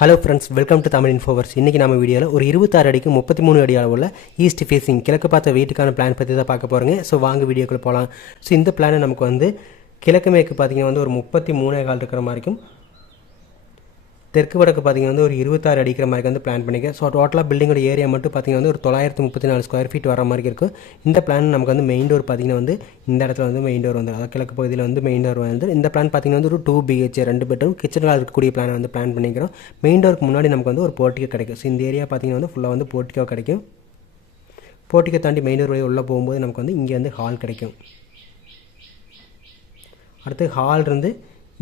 Hello friends, welcome to Tamil இன்ஃபோவர்ஸ். இன்றைக்கி நம்ம வீடியோவில் ஒரு 26 அடிக்கு 33 அடி அளவுள்ள ஈஸ்ட் ஃபேஸிங் கிழக்கு பார்த்த வீட்டுக்கான பிளான் பற்றி தான் பார்க்க போகிறோங்க. ஸோ வாங்க வீடியோக்குள்ளே போகலாம். ஸோ இந்த பிளானை நமக்கு வந்து கிழக்கு மேற்கு பார்த்திங்கன்னா வந்து ஒரு 33 இருக்கிற மாதிரிக்கும், தெற்கு வடக்கு பார்த்திங்கன்னா வந்து ஒரு 26 அடிக்கிற மாதிரி வந்து பிளான் பண்ணிக்க. ஸோ டோட்டலாக பில்டிங்கோட ஏரியா மட்டும் பார்த்திங்கன்னா வந்து ஒரு 934 ஸ்கொயர் ஃபீட் வர மாதிரி இருக்கும். இந்த பிளான் நமக்கு வந்து மெயின் டோர் பார்த்திங்கன்னா வந்து இந்த இடத்துல வந்து மெயின் டோர் வந்து அதாவது கிழக்கு பகுதியில் வந்து மெயின் டோர் வந்து இந்த பிளான் பார்த்திங்கன்னா வந்து ஒரு 2 BHK 2 பெட்ரூம் கிச்சனில் இருக்கக்கூடிய பிளான் வந்து பிளான் பண்ணிக்கிறோம். மெயின் டோருக்கு முன்னாடி நமக்கு வந்து ஒரு போர்ட்டிகோ கிடைக்கும். ஸோ இந்த ஏரியா பார்த்திங்கன்னா வந்து ஃபுல்லாக வந்து போர்ட்டிகோ கிடைக்கும். போர்ட்டிகோ தாண்டி மெயின் டோர் வழி உள்ளே போகும்போது நமக்கு வந்து இங்கே வந்து ஹால் கிடைக்கும். அடுத்து ஹால் இருந்து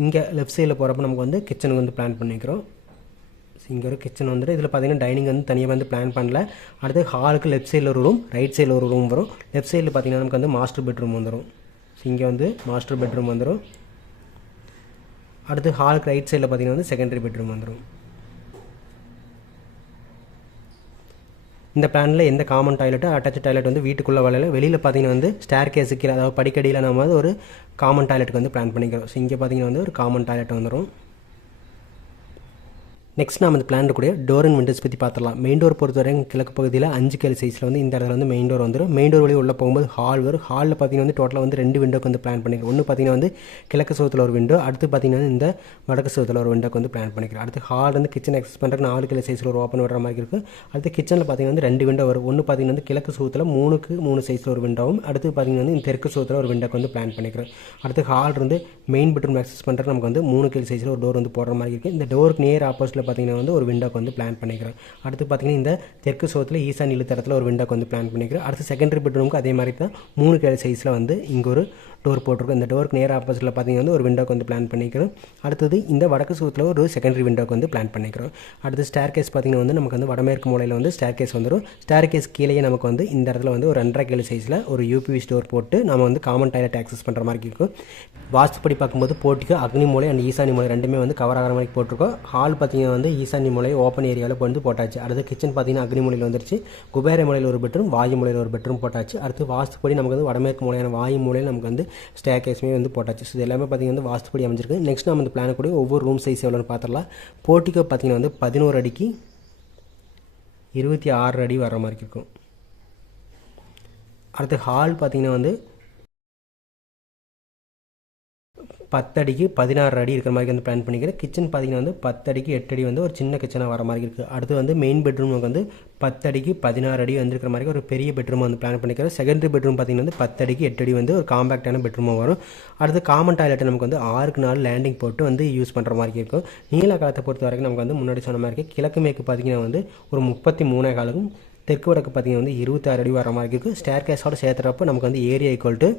இங்கே லெஃப்ட் சைடில் போகிறப்ப நமக்கு வந்து கிச்சனுக்கு வந்து பிளான் பண்ணிக்கிறோம். இங்கே ஒரு கிச்சன் வந்துட்டு இதில் பார்த்திங்கன்னா டைனிங் வந்து தனியாக வந்து பிளான் பண்ணல. அடுத்து ஹாலுக்கு லெஃப்ட் சைடில் ஒரு ரூம், ரைட் சைடில் ஒரு ரூம் வரும். லெஃப்ட் சைடில் பார்த்திங்கன்னா நமக்கு வந்து மாஸ்டர் பெட்ரூம் வந்துடும். ஸோ இங்கே வந்து மாஸ்டர் பெட்ரூம் வந்துடும். அடுத்து ஹாலுக்கு ரைட் சைடில் பார்த்திங்கன்னா வந்து செகண்டரி பெட்ரூம் வந்துடும். இந்த பிளானில் எந்த காமன் டாய்லெட்டோ அட்டாச் டாய்லெட் வந்து வீட்டுக்குள்ளே வரல. வெளியில் பார்த்திங்கன்னா வந்து ஸ்டேர் கேஸுக்கு அதாவது படிக்கடியில் நம்ம வந்து ஒரு காமன் டாய்லெட்டுக்கு வந்து பிளான் பண்ணிக்கிறோம். ஸோ இங்கே பார்த்திங்கன்னா வந்து ஒரு காமன் டாய்லெட் வந்துடும். நெக்ஸ்ட் நம்ம இந்த பிளான் கூடிய டோர் அண்ட் விண்டோஸ் பற்றி பார்த்துடலாம். மெயின் டோர் பொறுத்தவரை கிழக்கு பகுதியில் 5 கேள் சைஸில் வந்து இந்த இடத்துல வந்து மெயின் டோர் வந்துடும். மெயின் டோர் வழி உள்ளே போகும்போது ஹால் வரும். ஹாலில் பார்த்திங்கன்னா வந்து டோட்டலாக வந்து 2 விண்டோக்கு வந்து பிளான் பண்ணிக்கிறோம். ஒன்று பார்த்திங்கன்னா வந்து கிழக்கு சவுத்தில் ஒரு விண்டோ, அடுத்து பார்த்திங்கன்னா இந்த வடக்கு சவுத்தில் ஒரு விண்டோக்கு வந்து பிளான் பண்ணிக்கிறோம். அடுத்து ஹால் வந்து கிச்சன் எக்ஸஸ் பண்ணுறதுக்கு 4 கேள் சைஸில் ஒரு ஓப்பன் வர மாதிரி இருக்குது. அடுத்து கிச்சனில் பார்த்திங்கன்னா வந்து 2 விண்டோ வரும். ஒன்று பார்த்திங்கன்னா வந்து கிழக்கு சவுத்தில் 3x3 சைஸில் ஒரு விண்டோவும், அடுத்து பார்த்திங்கன்னா வந்து இந்த தெற்கு சவுத்தில் ஒரு விண்டோக்கு வந்து பிளான் பண்ணிக்கிறோம். அடுத்து ஹால் இருந்து மெயின் பெட்ரூம் எக்ஸஸ் பண்ணுறதுக்கு நமக்கு வந்து 3 கேள் சைஸில் ஒரு டோர் வந்து போடுற மாதிரி இருக்குது. இந்த டோருக்கு நியர் ஆப்போசிட்டில் பார்த்திங்கன்னா வந்து ஒரு விண்டோ வந்து பிளான் பண்ணிக்கிறோம். அடுத்து பார்த்தீங்கன்னா இந்த தெற்கு சோத்தில் ஈசான் இழுத்தரத்தில் ஒரு விண்டோக்கு வந்து பிளான் பண்ணிக்கிறோம். அடுத்து செகண்டரி பெட்ரூமுக்கு அதே மாதிரி தான் 3 கேள் சைஸில் வந்து இங்கே ஒரு டோர் போட்டிருக்கோம். இந்த டோருக்கு நேர் ஆப்போசிட்டில் பார்த்தீங்கன்னா வந்து ஒரு விண்டோக்கு வந்து பிளான் பண்ணிக்கிறோம். அடுத்தது இந்த வடக்கு சோத்தில் ஒரு செகண்டரி விண்டோக்கு வந்து பிளான் பண்ணிக்கிறோம். அடுத்து ஸ்டேர் கேஸ் பார்த்தீங்கன்னா வந்து நமக்கு வந்து வடமேற்கு மூலையில் வந்து ஸ்டேர் கேஸ் வந்துடும். ஸ்டேர் கேஸ் கீழே நமக்கு வந்து இந்த இடத்துல வந்து ஒரு 2.5 கேள் சைஸில் ஒரு UPVC டோர் போட்டு நம்ம வந்து காமன் டாய்லெட் ஆக்சஸ் பண்ணுற மாதிரி இருக்கும். வாஸ்துப்படி பார்க்கும்போது போட்டிக்கு அக்னி மூலை அண்ட் ஈசானி மூலை ரெண்டுமே வந்து கவர் ஆகிற மாதிரி போட்டிருக்கோம். ஹால் பார்த்தீங்கன்னா வந்து ஈசானி மூலை ஓப்பன் ஏரியாவில் வந்து போட்டாச்சு. அடுத்து கிச்சன் பார்த்தீங்கன்னா அக்னி மூலையில் வந்துருச்சு. குபேர மூலையில் ஒரு பெட்ரூம், வாயு மூலையில் ஒரு பெட்ரூம் போட்டாச்சு. அடுத்து வாஸ்துப்படி நமக்கு வந்து வடமேற்கு மூலையான வாயு மூலையில் நமக்கு வந்து ஸ்டேர் கேஸுமே வந்து போட்டாச்சு. ஸோ இது எல்லாமே பார்த்திங்கன்னா வந்து வாஸ்துப்படி அமைஞ்சிருக்கு. நெக்ஸ்ட் நம்ம இந்த பிளான் கூட ஒவ்வொரு ரூம் சைஸ் எவ்வளோன்னு பார்த்துடலாம். போர்ட்டிகோ பார்த்திங்கன்னா வந்து 11 அடிக்கு 26 அடி வர மாதிரி இருக்கும். அடுத்து ஹால் பார்த்திங்கன்னா வந்து 10 அடிக்கு 16 அடி இருக்கிற மாதிரி வந்து பிளான் பண்ணிக்கிறேன். கிச்சன் பார்த்திங்கன்னா வந்து 10 அடிக்கு 8 அடி வந்து ஒரு சின்ன கிச்சனாக வர மாதிரி இருக்குது. அடுத்து வந்து மெயின் பெட்ரூம் வந்து 10 அடிக்கு 16 அடி வந்துருக்கிற மாதிரி ஒரு பெரிய பெட்ரூம் வந்து பிளான் பண்ணிக்கிறேன். செகண்டரி பெட்ரூம் பார்த்திங்கன்னா வந்து 10 அடிக்கு 8 அடி வந்து ஒரு காம்பேக்டான பெட்ரூமாக வரும். அடுத்து காமன் டாய்லெட் நமக்கு வந்து 6x4 லேண்டிங் போட்டு வந்து யூஸ் பண்ணுற மாதிரி இருக்கும். நீல காலத்தை பொறுத்த வரைக்கும் நமக்கு வந்து முன்னாடி சொன்ன மாதிரி கிழக்கு மேற்கு பார்த்திங்கன்னா வந்து ஒரு 33 காலுக்கும், தெற்கு வடக்கு பார்த்திங்கன்னா வந்து 26 அடி வர மாதிரி இருக்குது. ஸ்டேர் கேஸோடு சேர்த்துறப்போ நமக்கு வந்து area equal to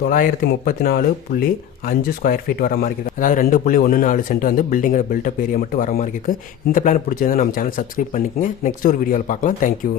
934.5 square feet வர மாதிரி இருக்குது. அதாவது 2.14 சென்ட் வந்து பில்டிங்கோட பில்டப் ஏரியா மட்டும் வர மாதிரி இருக்குது. இந்த பிளான் பிடிச்சிருந்தா நம்ம சேனல் சப்ஸ்கிரைப் பண்ணிக்கோங்க. நெக்ஸ்ட் ஒரு வீடியோவில் பார்க்கலாம். தேங்க்யூ.